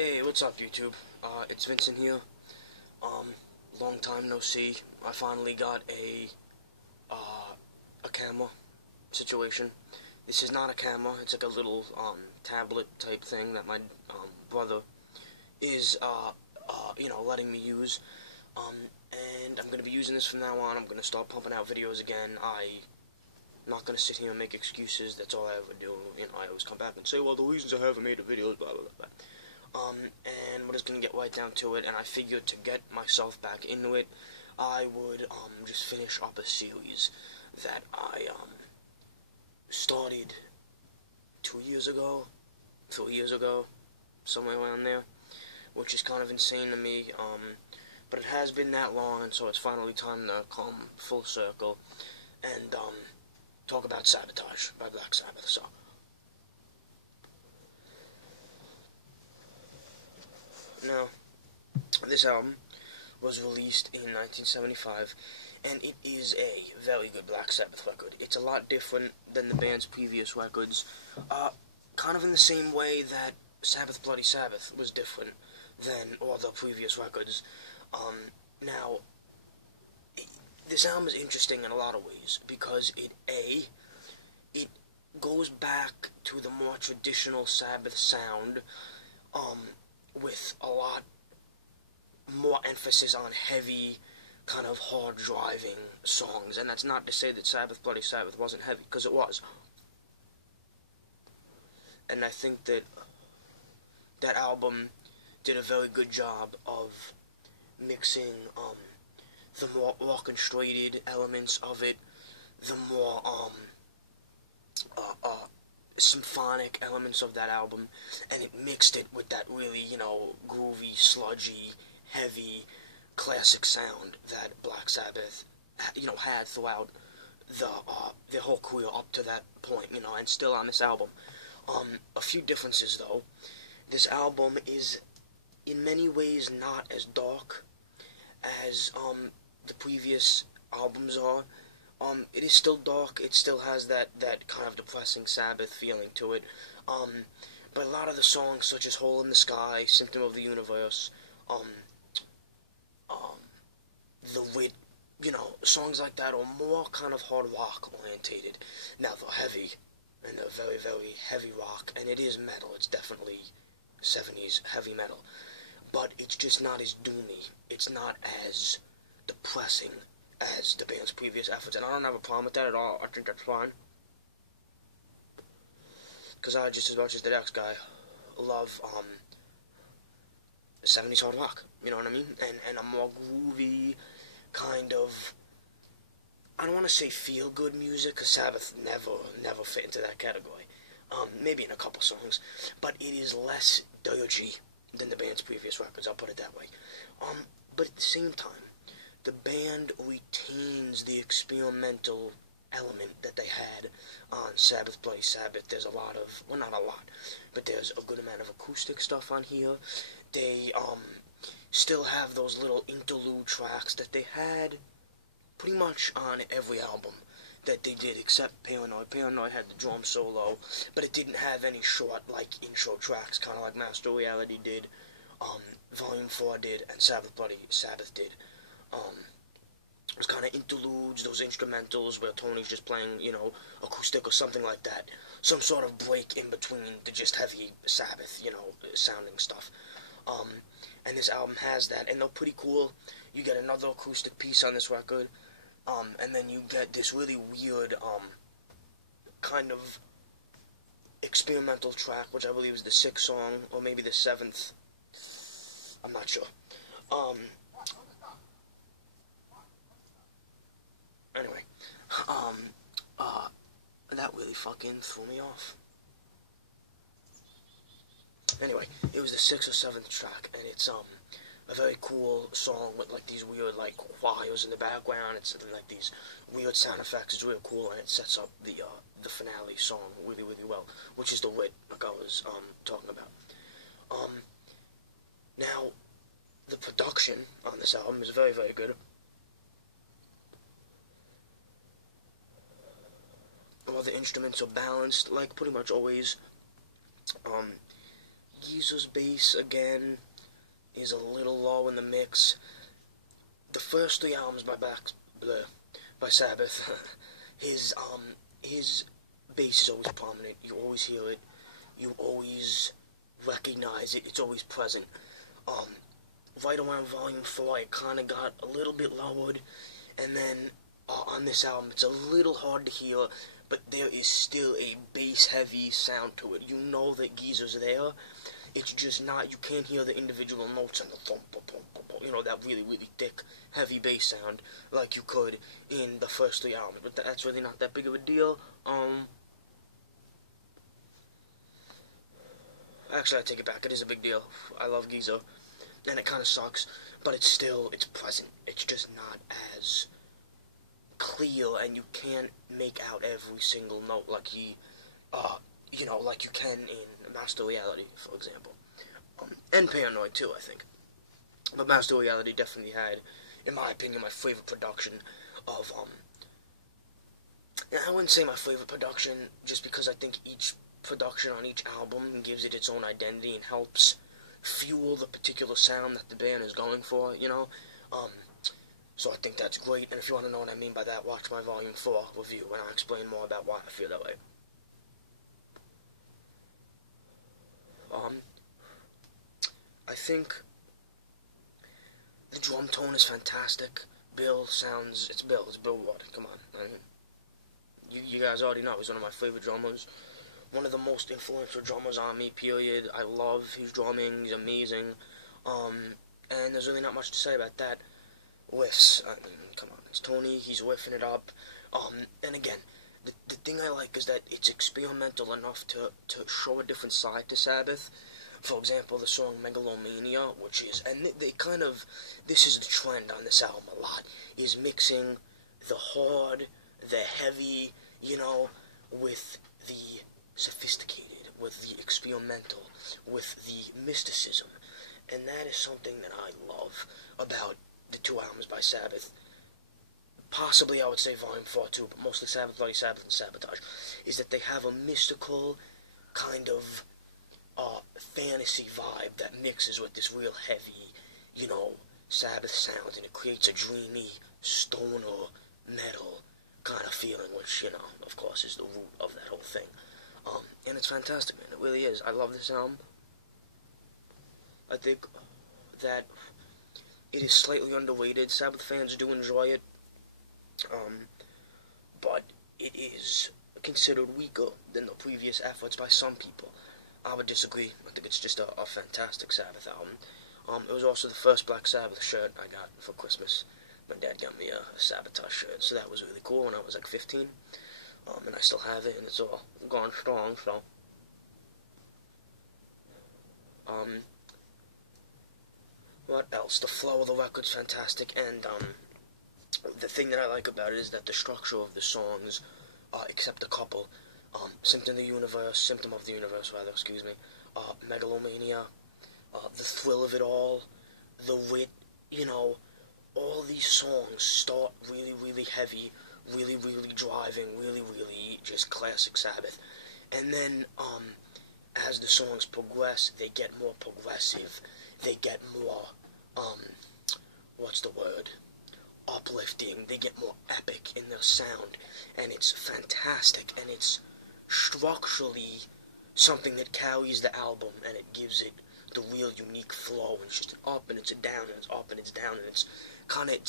Hey, what's up, YouTube? It's Vincent here. Long time no see. I finally got a camera situation. This is not a camera. It's like a little, tablet type thing that my, brother is, letting me use. And I'm gonna be using this from now on. I'm gonna start pumping out videos again. I'm not gonna sit here and make excuses. That's all I ever do. I always come back and say, well, the reasons I haven't made the videos, blah, blah, blah, blah. And we're just gonna get right down to it, and I figured to get myself back into it, I would, just finish up a series that I, started 2 years ago, 3 years ago, somewhere around there, which is kind of insane to me, but it has been that long, and so it's finally time to come full circle, and, talk about Sabotage by Black Sabbath, so. Now, this album was released in 1975, and it is a very good Black Sabbath record. It's a lot different than the band's previous records, kind of in the same way that Sabbath Bloody Sabbath was different than all the previous records. Now, this album is interesting in a lot of ways, because it goes back to the more traditional Sabbath sound, with a lot more emphasis on heavy, kind of hard driving songs. And that's not to say that Sabbath Bloody Sabbath wasn't heavy, because it was. And I think that that album did a very good job of mixing the more orchestrated elements of it, the more symphonic elements of that album, and it mixed it with that really, groovy, sludgy, heavy, classic sound that Black Sabbath, had throughout their whole career up to that point, and still on this album. A few differences, though. This album is, in many ways, not as dark as, the previous albums are. It is still dark. It still has that kind of depressing Sabbath feeling to it. But a lot of the songs, such as Hole in the Sky, Symptom of the Universe, The Wit, songs like that are more kind of hard rock orientated. Now, they're heavy, and they're very, very heavy rock, and it is metal. It's definitely 70s heavy metal. But it's just not as doomy. It's not as depressing as the band's previous efforts, and I don't have a problem with that at all. I think that's fine, because I, just as much as the next guy, love 70s hard rock, you know what I mean, and a more groovy, kind of, I don't want to say feel-good music, because Sabbath never fit into that category, maybe in a couple songs, but it is less dirgy than the band's previous records, I'll put it that way, but at the same time, the band retains the experimental element that they had on Sabbath Bloody Sabbath. There's a lot of, well, not a lot, but there's a good amount of acoustic stuff on here. They still have those little interlude tracks that they had pretty much on every album that they did, except Paranoid. Paranoid had the drum solo, but it didn't have any short, intro tracks, kind of like Master Reality did, Volume 4 did, and Sabbath Bloody Sabbath did. It was kind of interludes, those instrumentals where Tony's just playing, acoustic or something like that. Some sort of break in between the just heavy Sabbath, sounding stuff. And this album has that, and they're pretty cool. You get another acoustic piece on this record, and then you get this really weird, kind of experimental track, which I believe is the 6th song, or maybe the 7th. I'm not sure. Anyway, that really fucking threw me off. Anyway, it was the 6th or 7th track, and it's, a very cool song with, these weird, choirs in the background. It's, these weird sound effects. It's real cool, and it sets up the finale song really, really well, which is The Wit, like I was, talking about. Now, the production on this album is very, very good. All the instruments are balanced, like pretty much always. Geezer's bass, again, is a little low in the mix. The first three albums by Sabbath, his bass is always prominent. You always hear it. You always recognize it. It's always present. Right around Volume 4, it kind of got a little bit lowered, and then on this album, it's a little hard to hear, but there is still a bass-heavy sound to it. You know that Geezer's there. It's just not, you can't hear the individual notes and the thump, you know, that really, really thick, heavy bass sound like you could in the first three albums. But that's really not that big of a deal. Actually, I take it back. It is a big deal. I love Geezer, and it kind of sucks, but it's present. It's just not as clear, and you can't make out every single note like like you can in Master Reality, for example. And Paranoid, too, I think. But Master Reality definitely had, in my opinion, my favorite production of, I wouldn't say my favorite production, just because I think each production on each album gives it its own identity and helps fuel the particular sound that the band is going for, you know? So I think that's great, and if you want to know what I mean by that, watch my Volume 4 review, and I'll explain more about why I feel that way. I think the drum tone is fantastic. It's Bill Ward, come on. I mean, you guys already know he's one of my favorite drummers. One of the most influential drummers on me, period. I love his drumming, he's amazing. And there's really not much to say about that. Riffs, I mean, come on, it's Tony, he's riffing it up. And again, the thing I like is that it's experimental enough to show a different side to Sabbath. For example, the song Megalomania, which is, and this is the trend on this album a lot, is mixing the hard, the heavy, you know, with the sophisticated, with the experimental, with the mysticism. And that is something that I love about the two albums by Sabbath. Possibly I would say Volume 4 too, but mostly Sabbath, Bloody Sabbath, and Sabotage, is that they have a mystical kind of fantasy vibe that mixes with this real heavy, you know, Sabbath sound, and it creates a dreamy, stoner, metal kind of feeling, which, you know, of course is the root of that whole thing. And it's fantastic, man. It really is. I love this album. I think that it is slightly underrated. Sabbath fans do enjoy it. But it is considered weaker than the previous efforts by some people. I would disagree. I think it's just a fantastic Sabbath album. It was also the first Black Sabbath shirt I got for Christmas. My dad got me a Sabotage shirt, so that was really cool when I was like 15. And I still have it, and it's all gone strong, so. What else? The flow of the record's fantastic, and the thing that I like about it is that the structure of the songs, except a couple, Symptom of the Universe, excuse me, Megalomania, the thrill of it all, the wit, you know, all these songs start really, really heavy, really, really driving, really, really just classic Sabbath. And then, as the songs progress, they get more progressive, they get more, what's the word? Uplifting, they get more epic in their sound, and it's fantastic, and it's structurally something that carries the album, and it gives it the real unique flow, and it's just an up, and it's a down, and it's up, and it's down, and it's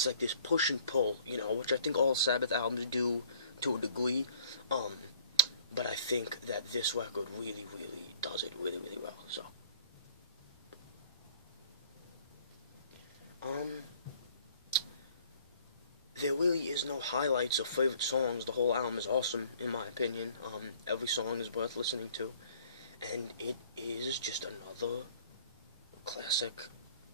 like this push and pull, you know, which I think all Sabbath albums do to a degree, but I think that this record really, really does it really, really well, so. There really is no highlights or favorite songs. The whole album is awesome, in my opinion. Every song is worth listening to, and it is just another classic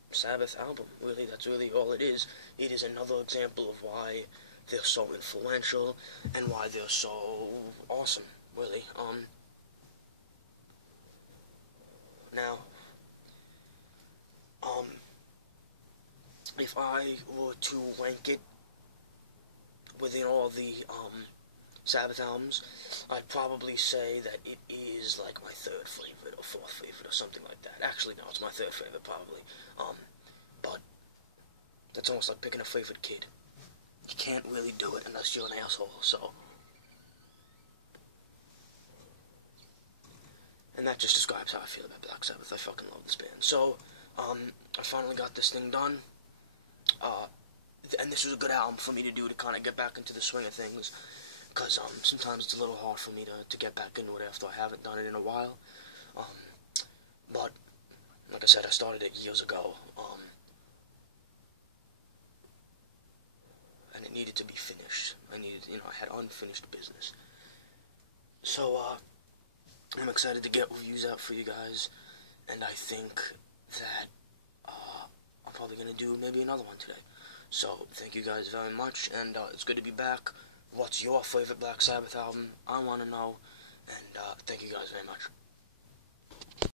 Sabbath album. Really, that's really all it is. It is another example of why they're so influential and why they're so awesome, really. Now, if I were to rank it within all the Sabbath albums, I'd probably say that it is like my third favorite or fourth favorite or something like that. Actually, no, it's my third favorite probably. But that's almost like picking a favorite kid. You can't really do it unless you're an asshole, so. And that just describes how I feel about Black Sabbath. I fucking love this band. So, I finally got this thing done. And this was a good album for me to do to kind of get back into the swing of things. Because, sometimes it's a little hard for me to get back into it after I haven't done it in a while. But, like I said, I started it years ago. And it needed to be finished. I had unfinished business. So, I'm excited to get reviews out for you guys, and I think that I'm probably going to do maybe another one today. So, thank you guys very much, and it's good to be back. What's your favorite Black Sabbath album? I want to know, and thank you guys very much.